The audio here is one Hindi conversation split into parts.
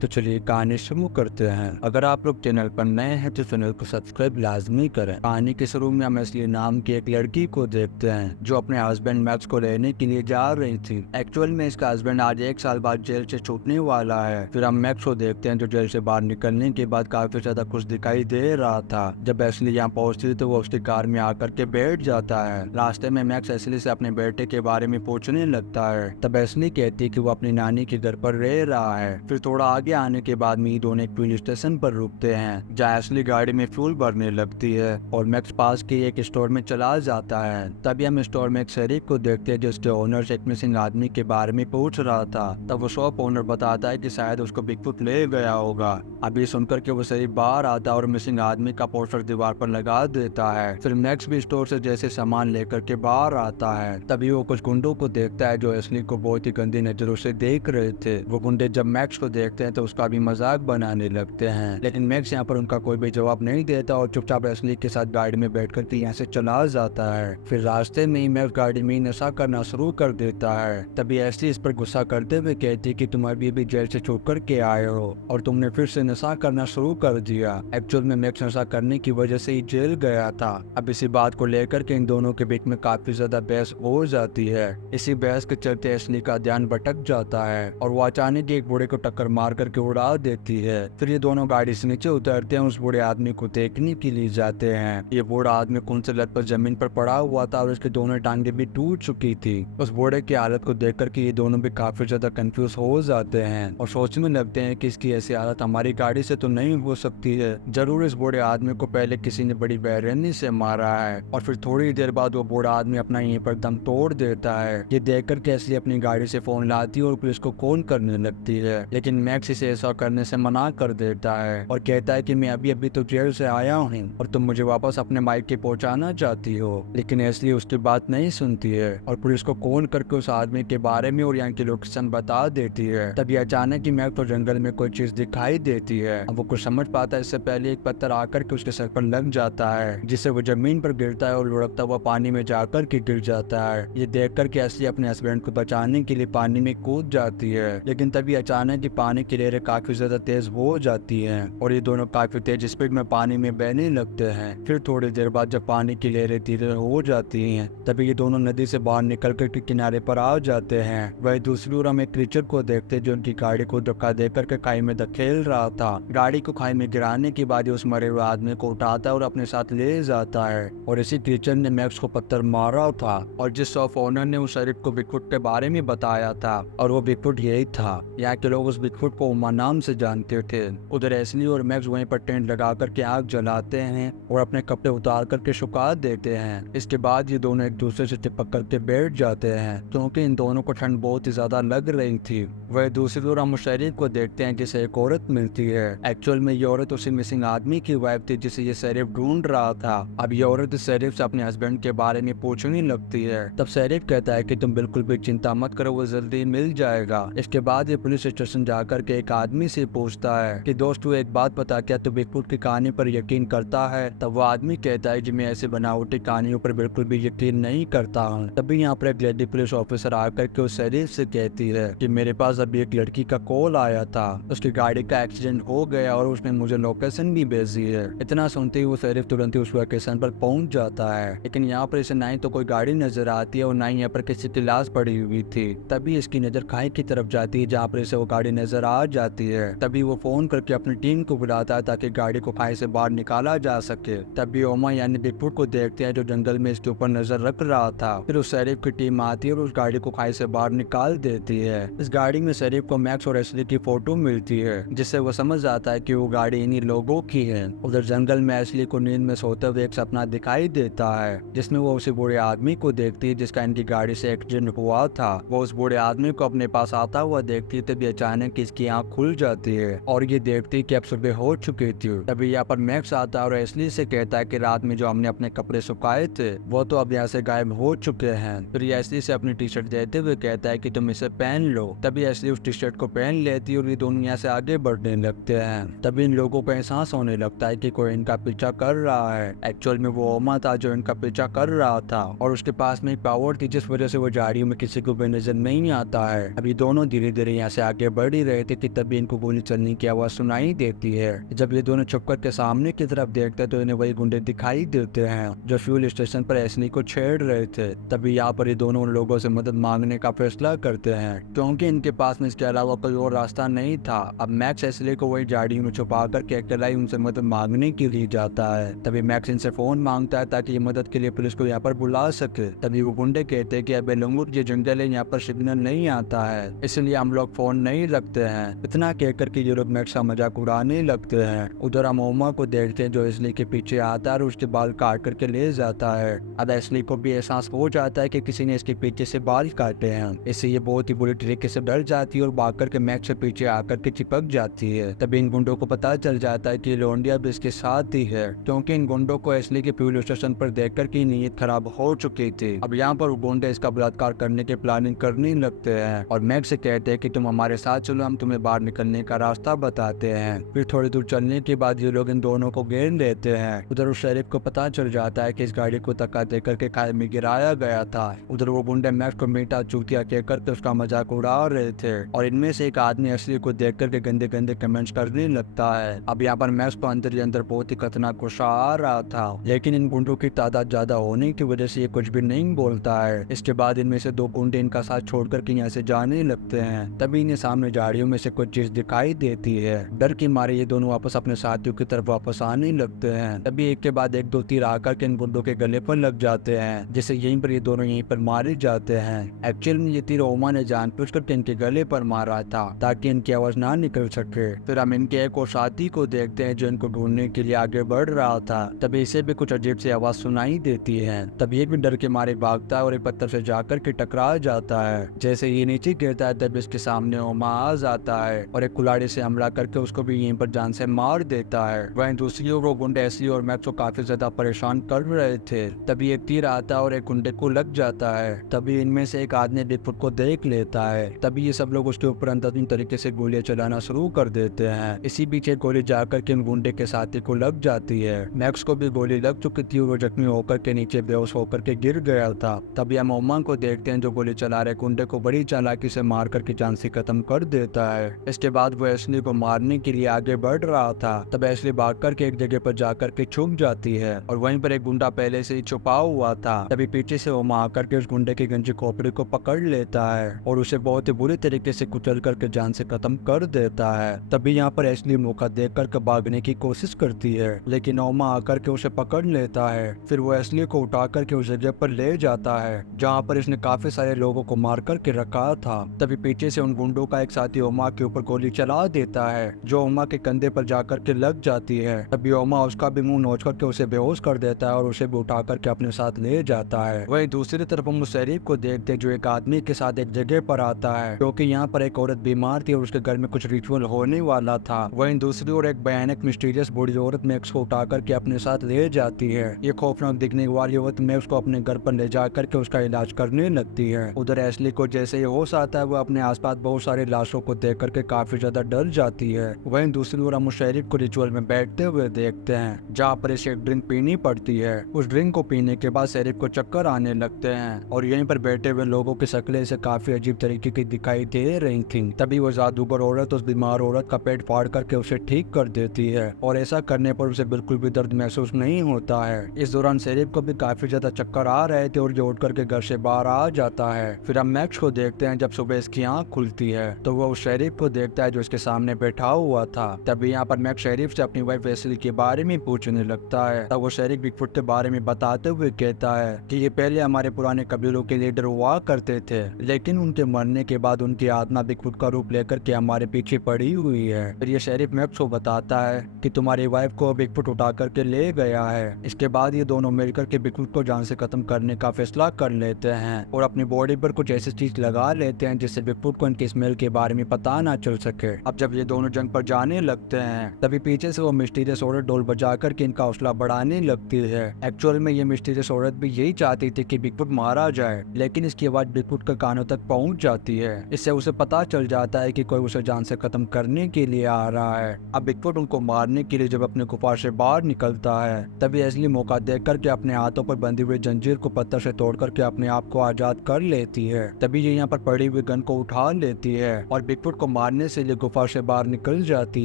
तो चलिए कहानी शुरू करते हैं। अगर आप लोग चैनल पर नए हैं तो चैनल को सब्सक्राइब लाजमी करें। कहानी के शुरू में हम असली नाम की एक लड़की को देखते हैं जो अपने हस्बैंड मैक्स को लेने के लिए जा रही थी। एक्चुअल में इसका हस्बैंड आज 1 साल बाद जेल से छूटने वाला है। फिर हम मैक्स को देखते हैं जो जेल से बाहर निकलने के बाद काफी ज्यादा खुश दिखाई दे रहा था। जब एसली यहाँ पहुंचती तो वो उसकी कार में आकर के बैठ जाता है। रास्ते में मैक्स एसली से अपने बेटे के बारे में पूछने लगता है। तब एसली कहती है कि वो अपनी नानी के घर पर रह रहा है। फिर थोड़ा आगे आने के बाद में दोनों एक फ्यूल स्टेशन पर रुकते हैं जहाँ एशली गाड़ी में फ्यूल भरने लगती है और मैक्स पास के एक स्टोर में चला जाता है। तभी हम स्टोर में एक शरीफ को देखते हैं जिसके ओनर से एक मिसिंग आदमी के बारे में पूछ रहा था। तब वो शॉप ओनर बताता है कि शायद उसको बिगफुट ले गया होगा। अभी सुनकर के वो शरीफ बाहर आता है और मिसिंग आदमी का पोस्टर दीवार पर लगा देता है। फिर मैक्स भी स्टोर से जैसे सामान लेकर के बाहर आता है तभी वो कुछ गुंडों को देखता है जो एशली को बहुत ही गंदी नजरों से देख रहे थे। वो गुंडे जब मैक्स को देखते हैं तो उसका भी मजाक बनाने लगते हैं, लेकिन मैक्स यहाँ पर उनका कोई भी जवाब नहीं देता और चुपचाप एशली के साथ गाड़ी में बैठकर के यहाँ से चला जाता है। फिर रास्ते में ही मैक्स गाड़ी में नशा करना शुरू कर देता है। तभी एशली इस पर गुस्सा करते हुए कहती कि तुम अभी भी जेल से छूट कर के आए हो और तुमने फिर से नशा करना शुरू कर दिया। एक्चुअल में मैक्स नशा करने की वजह से ही जेल गया था। अब इसी बात को लेकर के इन दोनों के बीच में काफी ज्यादा बहस हो जाती है। इसी बहस के चलते एशली का ध्यान भटक जाता है और वो अचानक एक बूढ़े को टक्कर मार करके उड़ा देती है। फिर ये दोनों गाड़ी से नीचे उतरते हैं, उस बूढ़े आदमी को देखने के लिए जाते हैं। ये बूढ़ा आदमी खून से लथपथ जमीन पर पड़ा हुआ था और उसकी दोनों टांगे भी टूट चुकी थी। उस बूढ़े की हालत को देख करके ये दोनों भी काफी ज्यादा कंफ्यूज हो जाते हैं और सोचने लगते हैं कि इसकी ऐसी हालत हमारी गाड़ी से तो नहीं हो सकती है। जरूर इस बूढ़े आदमी को पहले किसी ने बड़ी बेरहमी से मारा है। और फिर थोड़ी देर बाद वो बूढ़ा आदमी अपना यहीं पर दम तोड़ देता है। ये देखकर कैसी अपनी गाड़ी से फोन लाती है और पुलिस को फोन करने लगती है, लेकिन मैक्स इसे ऐसा करने से मना कर देता है और कहता है कि मैं अभी अभी तो जेल से आया हूँ और तुम मुझे वापस अपने मायके पहुंचाना चाहती हो। लेकिन एशली उसकी बात नहीं सुनती है और पुलिस को फोन करके उस आदमी के बारे में और यहाँ की लोकेशन बता देती है। तभी अचानक ही मैक्स को जंगल में कोई चीज दिखाई देती है। अब वो कुछ समझ पाता है इससे पहले एक पत्थर आकर के उसके सर पर लग जाता है जिससे वो जमीन पर गिरता है और लुढ़कता हुआ पानी में जाकर के गिर जाता है। ये देख कर के एशली अपने हस्बैंड को बचाने के लिए पानी में कूद जाती है, लेकिन तभी अचानक ही पानी की लहरें काफी ज्यादा तेज हो जाती हैं और ये दोनों काफी तेज स्पीड में पानी में बहने लगते हैं। फिर थोड़ी देर बाद जब पानी की लहरें धीरे हो जाती हैं तभी ये दोनों नदी से बाहर निकल कर के किनारे पर आ जाते हैं। वही दूसरी ओर हम एक क्रीचर को देखते हैं जो उनकी गाड़ी को धक्का देकर के खाई में धकेल रहा था। गाड़ी को खाई में गिराने के बाद उस मरे हुए आदमी को उठाता है और अपने साथ ले जाता है। और इसी क्रीचर ने मैक्स को पत्थर मारा था और जिस शॉप ओनर ने उस शरीफ को बिगफुट के बारे में बताया था और वो बिगफुट यही था। यहाँ के लोग उस बिगफुट को उमा नाम से जानते थे। उधर एशली और मैक्स वहीं पर टेंट लगा करके आग जलाते हैं और अपने कपड़े उतार करके सुखा देते हैं। इसके बाद ये दोनों एक दूसरे से चिपक करके बैठ जाते हैं क्योंकि इन दोनों को ठंड बहुत ही ज्यादा लग रही थी। वह दूसरी ओर हम शरीफ को देखते हैं जिसे एक औरत मिलती है। एक्चुअल में ये औरत उसी मिसिंग आदमी की वाइफ थी जिसे ये शरीफ ढूंढ रहा था। अब ये औरत शरीफ से अपने हस्बैंड के बारे में पूछने लगती है। तब शरीफ कहता है कि तुम बिल्कुल भी चिंता मत करो, वो जल्दी मिल जाएगा। इसके बाद ये पुलिस स्टेशन जाकर के एक आदमी से पूछता है कि दोस्त तू एक बात बता, क्या तू बिगफुट की कहानी पर यकीन करता है? तब वो आदमी कहता है कि मैं ऐसे बनावटी कहानियों पर बिल्कुल भी यकीन नहीं करता हूँ। तभी यहाँ पर एक लेडी पुलिस ऑफिसर आकर के उस शरीफ से कहती है कि मेरे पास अभी एक लड़की का कॉल आया था, उसकी गाड़ी का एक्सीडेंट हो गया और उसने मुझे लोकेशन भी भेजी है। इतना सुनते ही वो शरीफ तुरंत ही उस लोकेशन पर पहुंच जाता है, लेकिन यहाँ पर इसे ना ही तो कोई गाड़ी नजर आती है और ना ही यहाँ पर किसी की लाश पड़ी हुई थी। तभी इसकी नजर खाई की तरफ जाती है जहाँ पर इसे वो गाड़ी नजर आ जाती है। तभी वो फोन करके अपनी टीम को बुलाता है ताकि गाड़ी को खाई से बाहर निकाला जा सके। तभी ओमा यानी बिगफुट को देखते हैं जो जंगल में इसके ऊपर नजर रख रहा था। फिर उस शरीफ की टीम आती है और उस गाड़ी को खाई से बाहर निकाल देती है। इस गाड़ी में शरीफ को मैक्स और एशली की फोटो मिलती है जिससे वो समझ आता है कि वो गाड़ी इन्हीं लोगों की है। उधर जंगल में एशली को नींद में सोते हुए एक सपना दिखाई देता है जिसमें वो उसी बूढ़े आदमी को देखती है जिसका इनकी गाड़ी से एक्सीडेंट हुआ था। वो उस बूढ़े आदमी को अपने पास आता हुआ देखती है तभी अचानक इसकी आंख खुल जाती है और ये देखती कि अब सुबह हो चुकी थी। तभी यहाँ पर मैक्स आता है और एशली से कहता है कि रात में जो हमने अपने कपड़े सुखाए थे वो तो अब यहाँ से गायब हो चुके हैं। फिर ये एशली से अपनी टी शर्ट देते हुए कहता है कि तुम इसे पहन लो। तभी एशली उस टी शर्ट को पहन लेती है और ये दोनों यहाँ से आगे बढ़ने लगते हैं। तभी इन लोगों को एहसास होने लगता है कि कोई इनका पीछा कर रहा है। एक्चुअल में वो ओमा था जो इनका पीछा कर रहा था और उसके पास में एक पावर थी जिस वजह से वो झाड़ियों में किसी को भी नजर नहीं आता है। अभी दोनों धीरे धीरे यहाँ से आगे बढ़ ही रहे थे कि तभी इनको गोली चलने की आवाज सुनाई देती है। जब ये दोनों छुप के सामने की तरफ देखते हैं तो इन्हें वही गुंडे दिखाई देते हैं जो फ्यूल स्टेशन पर एस्ली को छेड़ रहे थे। तभी यहाँ पर ये दोनों उन लोगों से मदद मांगने का फैसला करते हैं क्योंकि इनके पास में इसके अलावा कोई और रास्ता नहीं था। अब मैक्स एस्ली को वही झाड़ियों में छुपा करके अकेला ही उनसे मदद मांगने के लिए जाता है। तभी मैक्स इनसे फोन मांगता है ताकि ये मदद के लिए पुलिस को यहाँ पर बुला सके। तभी वो गुंडे कहते हैं कि अबे लंगूर, ये जंगल है, यहाँ पर सिग्नल नहीं आता है, इसलिए हम लोग फोन नहीं रखते हैं। इतना कहकर के ये लोग मैक्स का मजाक उड़ाने लगते हैं। उधर हम ओमा को देखते हैं जो एस्ली के पीछे आता है और उसके बाल काट करके ले जाता है। अब एस्ली को भी एहसास हो जाता है कि किसी ने इसके पीछे से बाल काटे हैं। इससे ये बहुत ही बुरी तरीके से डर जाती है और भाग करके मैक्स के पीछे आकर के चिपक जाती है। तभी इन गुंडों को पता चल जाता है कि लोंडिया भी इसके साथ ही है क्योंकि इन गुंडों को एस्ली के फ्यूल स्टेशन पर देख कर की नीयत खराब हो चुकी थी। अब यहाँ पर गुंडे इसका बलात्कार करने की प्लानिंग करने लगते हैं और मैक्स से कहते हैं कि तुम हमारे साथ चलो, हम तुम्हें बाहर निकलने का रास्ता बताते हैं। फिर थोड़ी दूर चलने के बाद ये लोग इन दोनों को घेर लेते हैं। उधर उस शरीफ को पता चल जाता है कि इस गाड़ी को धक्का देकर के खाई में गिराया गया था। उधर वो गुंडे मैक्स को मीठा चूतिया कहकर के उसका मजाक उड़ा रहे थे और इनमें से एक आदमी असली को देख करके गंदे गंदे कमेंट्स करने लगता है। अब यहाँ पर मैक्स को अंदर ही अंदर बहुत ही खतरनाक गुस्सा आ रहा था, लेकिन इन गुंडों की तादाद ज्यादा होने की वजह से ये कुछ भी नहीं बोलता है। इसके बाद इनमें से दो गुंडे इनका साथ छोड़ करके यहाँ से जाने लगते हैं। तभी इन्हें सामने झाड़ियों में से कुछ चीज दिखाई देती है। डर के मारे ये दोनों वापस अपने साथियों की तरफ वापस आने लगते हैं। तभी एक के बाद एक दो तीर आकर के इन गुंडों के गले पर लग जाते हैं, जिससे यहीं पर ये दोनों यहीं पर मारे जाते हैं। एक्चुअल में ये तीर ओमा ने जानबूझकर इनके गले पर मारा था ताकि इनकी आवाज ना निकल सके। फिर हम इनके एक और साथी को देखते हैं जो इनको ढूंढने के लिए आगे बढ़ रहा था। तभी इसे भी कुछ अजीब सी आवाज सुनाई देती है। तभी ये भी डर के मारे भागता है और एक पत्थर से जाकर के टकरा जाता है। जैसे ये नीचे गिरता है तब इसके सामने ओमा आ जाता है और एक कुल्हाड़ी से हमला करके उसको भी यहीं पर जान से मार देता है। वहीं दूसरी ओर वो गुंडे एस्ली और मैक्स को काफी ज्यादा परेशान कर रहे थे। तभी एक तीर आता है और एक गुंडे को लग जाता है। तभी इनमें से एक आदमी बिगफुट को देख लेता है। तभी ये सब लोग उसके ऊपर अंधाधुंध तरीके से गोलियां चलाना शुरू कर देते हैं। इसी बीच एक गोली जाकर के इन गुंडे के साथी को लग जाती है। मैक्स को भी गोली लग चुकी थी और वो जख्मी होकर के नीचे बेहोश होकर के गिर गया था। तभी हम ओमा को देखते हैं जो गोली चला रहे गुंडे को बड़ी चालाकी से मार करके जान से खत्म कर देता है। इसके बाद वो एस्ली को मारने के लिए आगे बढ़ रहा था। तब एस्ली भाग करके एक जगह पर जाकर के छुप जाती है और वहीं पर एक गुंडा पहले से ही छुपा हुआ था। तभी पीछे से ओमा आकर के उस गुंडे की गंजी खोपड़ी को पकड़ लेता है और उसे बहुत ही बुरी तरीके से कुचल करके जान से खत्म कर देता है। तभी यहाँ पर एस्ली मौका देख कर भागने की कोशिश करती है, लेकिन ओमा आकर के उसे पकड़ लेता है। फिर वो एस्ली को उठा करके उस जगह पर ले जाता है जहाँ पर इसने काफी सारे लोगों को मार करके रखा था। तभी पीछे से उन गुंडों का एक साथी ओमा के ऊपर गोली चला देता है जो ओमा के कंधे पर जाकर के लग जाती है। तभी ओमा उसका भी मुंह नोच करके उसे बेहोश कर देता है और उसे भी उठा करके अपने साथ ले जाता है। वहीं दूसरी तरफ हम उस शरीफ को देखते जो एक आदमी के साथ एक जगह पर आता है क्योंकि यहाँ पर एक औरत बीमार थी और उसके घर में कुछ रिचुअल होने वाला था। वहीं दूसरी ओर एक भयानक मिस्टीरियस बूढ़ी औरत मैक्स को उठा करके अपने साथ ले जाती है। ये खौफनाक दिखने वाली औरत मैक्स को अपने घर पर ले जा करके उसका इलाज करने लगती है। उधर एस्ली को जैसे ही होश आता है वो अपने आसपास बहुत सारे लाशों को देख करके काफी ज्यादा डर जाती है। वहीं दूसरी ओर हम उस शरीफ को रिचुअल में बैठते हुए देखते हैं जहाँ पर इसे एक ड्रिंक पीनी पड़ती है। उस ड्रिंक को पीने के बाद शरीफ को चक्कर आने लगते हैं और यहीं पर बैठे हुए लोगों की शक्लें इसे काफी अजीब तरीके की दिखाई दे रही थी। तभी वो जादूगर औरत उस बीमार औरत का पेट फाड़ करके उसे ठीक कर देती है और ऐसा करने पर उसे बिल्कुल भी दर्द महसूस नहीं होता है। इस दौरान शरीफ को भी काफी ज्यादा चक्कर आ रहे थे और ये उठ करके घर से बाहर आ जाता है। फिर हम मैक्स को देखते हैं जब सुबह इसकी आंख खुलती है तो वो उस शरीफ को देखता है जो इसके सामने बैठा हुआ था। तभी यहाँ पर मैक्स शरीफ से अपनी वाइफ एस्ली के बारे में पूछने लगता है। तब वो शरीफ बिगफुट के बारे में बताते हुए कहता है कि ये पहले हमारे पुराने कबीलों के लीडर हुआ करते थे, लेकिन उनके मरने के बाद उनकी आत्मा बिगफुट का रूप लेकर के हमारे पीछे पड़ी हुई है। फिर ये शरीफ मैक्स को बताता है कि तुम्हारी वाइफ को बिगफुट उठा करके ले गया है। इसके बाद ये दोनों मिलकर के बिगफुट को जान से खत्म करने का फैसला कर लेते हैं और अपनी बॉडी पर कुछ ऐसी चीज लगा लेते हैं जिससे बिगफुट को इनकी स्मेल के बारे में पता ना चल सके। अब जब ये दोनों जंग पर जाने लगते हैं तभी पीछे से वो मिस्टीरियस औरत ढोल बजा करके इनका हौसला बढ़ाने लगती है। एक्चुअल में ये मिस्टीरियस औरत भी यही चाहती थी कि बिगफुट मारा जाए, लेकिन इसकी आवाज बिगफुट के कानों तक पहुंच जाती है। इससे उसे पता चल जाता है कि कोई उसे जान से खत्म करने के लिए आ रहा है। अब बिगफुट उनको मारने के लिए जब अपने गुफा से बाहर निकलता है तभी एस्ली मौका देख करके अपने हाथों पर बंधी हुई जंजीर को पत्थर से तोड़ करके अपने आप को आजाद कर लेती है। तभी ये यहाँ पर पड़ी हुई गन को उठा लेती है और बिगफुट को मारने से लिए गुफा से बाहर निकल जाती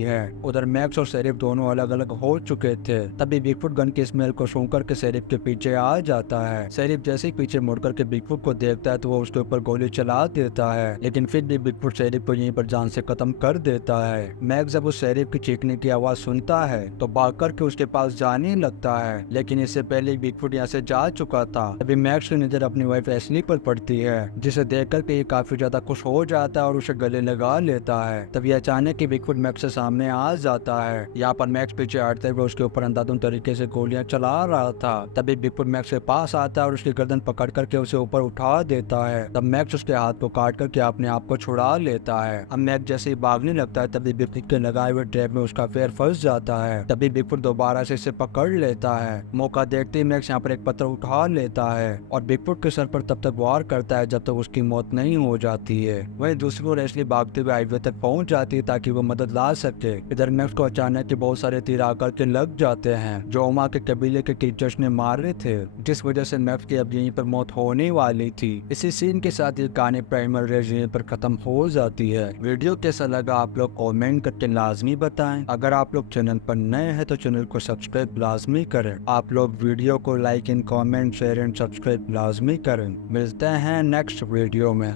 है। उधर मैक्स और शेरिफ दोनों अलग अलग हो चुके थे। तभी बिगफुट गन की स्मेल को सूंघ करके शेरिफ के पीछे आ जाता है। शेरिफ जैसे ही पीछे मुड़ करके बिगफुट को देखता है तो वो उसके ऊपर गोली चला देता है, लेकिन फिर भी बिगफुट शेरिफ को यहीं पर जान से खत्म कर देता है। मैक्स जब उस शेरिफ की चीखने की आवाज सुनता है तो भाग करके उसके पास जाने लगता है, लेकिन इससे पहले बिगफुट यहाँ से जा चुका था। तभी मैक्स की नजर अपनी वाइफ एशली पर पड़ती है, जिसे देख करके ये काफी ज्यादा खुश हो जाता है और उसे गले लगा लेता है। तभी अचानक ही बिगफुट मैक्स से सामने आ जाता है। यहाँ पर मैक्स पीछे हटते हुए उसके ऊपर अंधाधुंध तरीके से गोलियां चला रहा था। तभी बिगफुट मैक्स के पास आता है और उसकी गर्दन पकड़ करके उसे ऊपर उठा देता है। तब मैक्स उसके हाथ को काट करके अपने आप को छुड़ा लेता है। अब मैक्स जैसे ही भागने लगता है तभी बिगफुट के लगाए हुए ट्रैप में उसका पैर फंस जाता है। तभी बिगफुट दोबारा से इसे पकड़ लेता है। मौका देखते ही मैक्स यहाँ पर एक पत्थर उठा लेता है और बिगफुट के सर पर तब तक वार करता है जब तक उसकी मौत नहीं हो जाती है। वहीं दूसरी ओर एशली भागते हुए हाईवे तक पहुंच जाती है ताकि वो मदद ला सके। इधर मैक्स को अचानक के बहुत सारे तीर आकर के लग जाते हैं जो ओमा के कबीले के टीचर्स ने मारे थे, जिस वजह से मैक्स की अब यहीं पर मौत होने वाली थी। इसी सीन के साथ ये कहानी प्राइमल रेज यहीं पर खत्म हो जाती है। वीडियो कैसा लगा आप लोग कमेंट करके लाजमी बताएं। अगर आप लोग चैनल पर नए हैं तो चैनल को सब्सक्राइब लाजमी करें। आप लोग वीडियो को like and comment share and subscribe लाजमी करें। मिलते हैं नेक्स्ट वीडियो में।